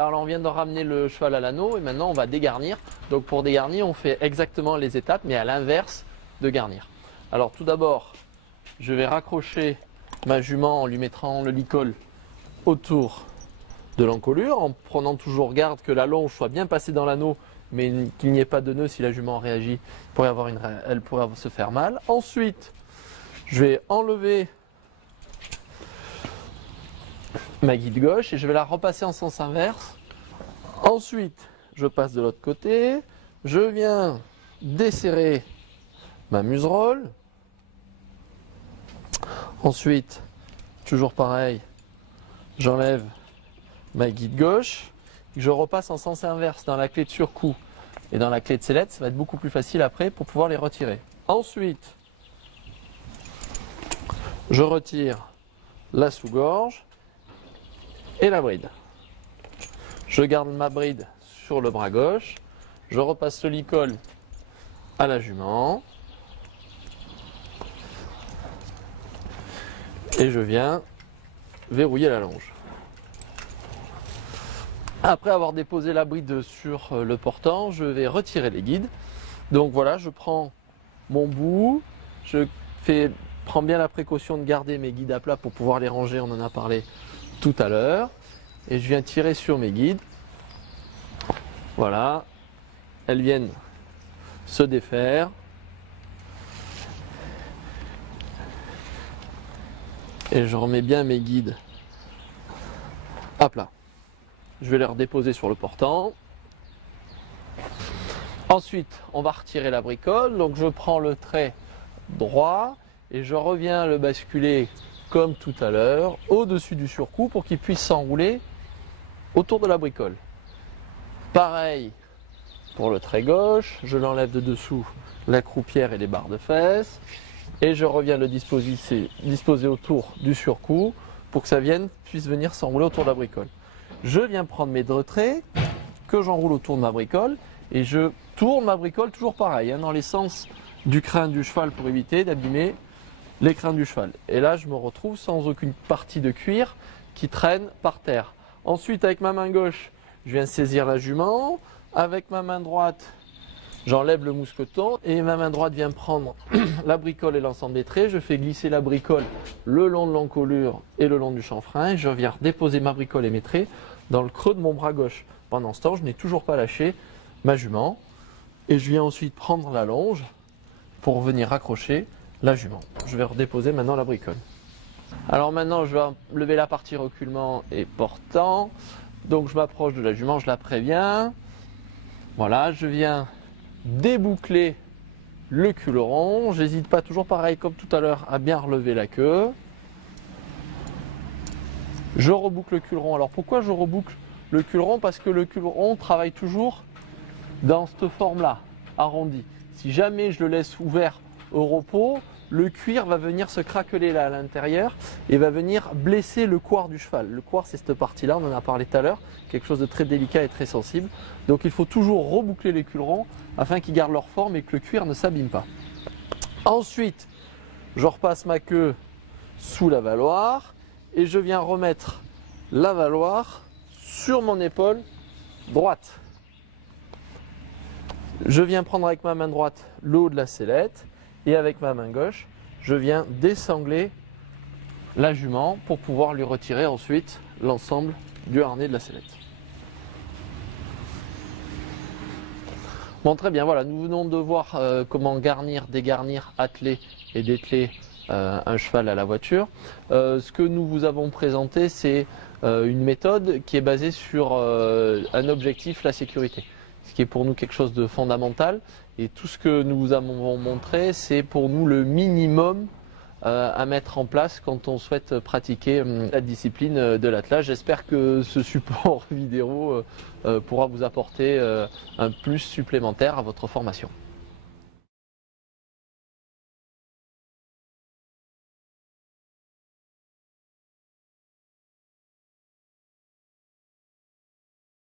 Alors on vient de ramener le cheval à l'anneau et maintenant on va dégarnir. Donc pour dégarnir, on fait exactement les étapes mais à l'inverse de garnir. Alors tout d'abord, je vais raccrocher ma jument en lui mettant le licol autour de l'encolure, en prenant toujours garde que la longe soit bien passée dans l'anneau, mais qu'il n'y ait pas de nœud. Si la jument réagit, elle pourrait se faire mal. Ensuite, je vais enlever ma guide gauche et je vais la repasser en sens inverse. Ensuite, je passe de l'autre côté, je viens desserrer ma muserolle. Ensuite, toujours pareil, j'enlève ma guide gauche, je repasse en sens inverse dans la clé de surcou et dans la clé de sellette. Ça va être beaucoup plus facile après pour pouvoir les retirer. Ensuite, je retire la sous-gorge et la bride. Je garde ma bride sur le bras gauche, je repasse le licol à la jument et je viens verrouiller la longe. Après avoir déposé la bride sur le portant, je vais retirer les guides. Donc voilà, je prends mon bout, prends bien la précaution de garder mes guides à plat pour pouvoir les ranger, on en a parlé tout à l'heure. Et je viens tirer sur mes guides. Voilà, elles viennent se défaire. Et je remets bien mes guides à plat. Je vais les redéposer sur le portant. Ensuite, on va retirer la bricole. Donc je prends le trait droit et je reviens le basculer comme tout à l'heure au-dessus du surcou pour qu'il puisse s'enrouler autour de la bricole. Pareil pour le trait gauche, je l'enlève de dessous la croupière et les barres de fesses et je reviens le disposer autour du surcou pour que ça puisse venir s'enrouler autour de la bricole. Je viens prendre mes deux traits que j'enroule autour de ma bricole et je tourne ma bricole toujours pareil, dans les sens du crâne du cheval pour éviter d'abîmer les crânes du cheval. Et là, je me retrouve sans aucune partie de cuir qui traîne par terre. Ensuite, avec ma main gauche, je viens saisir la jument. Avec ma main droite, j'enlève le mousqueton et ma main droite vient prendre la bricole et l'ensemble des traits. Je fais glisser la bricole le long de l'encolure et le long du chanfrein. Je viens déposer ma bricole et mes traits dans le creux de mon bras gauche. Pendant ce temps, je n'ai toujours pas lâché ma jument. Et je viens ensuite prendre la longe pour venir raccrocher la jument. Je vais redéposer maintenant la bricole. Alors maintenant, je vais lever la partie reculement et portant. Donc je m'approche de la jument, je la préviens. Voilà, je viens déboucler le culeron. J'hésite pas, toujours pareil comme tout à l'heure, à bien relever la queue. Je reboucle le culeron. Alors pourquoi je reboucle le culeron? Parce que le culeron travaille toujours dans cette forme-là, arrondie. Si jamais je le laisse ouvert au repos, le cuir va venir se craqueler là à l'intérieur et va venir blesser le couard du cheval. Le couard, c'est cette partie-là, on en a parlé tout à l'heure, quelque chose de très délicat et très sensible. Donc il faut toujours reboucler les culerons afin qu'ils gardent leur forme et que le cuir ne s'abîme pas. Ensuite, je repasse ma queue sous la valoir et je viens remettre la valoir sur mon épaule droite. Je viens prendre avec ma main droite le haut de la sellette et avec ma main gauche, je viens désangler la jument pour pouvoir lui retirer ensuite l'ensemble du harnais de la sellette. Bon, très bien, voilà, nous venons de voir comment garnir, dégarnir, atteler et dételer un cheval à la voiture. Ce que nous vous avons présenté, c'est une méthode qui est basée sur un objectif, la sécurité. Ce qui est pour nous quelque chose de fondamental. Et tout ce que nous vous avons montré, c'est pour nous le minimum à mettre en place quand on souhaite pratiquer la discipline de l'attelage. J'espère que ce support vidéo pourra vous apporter un plus supplémentaire à votre formation.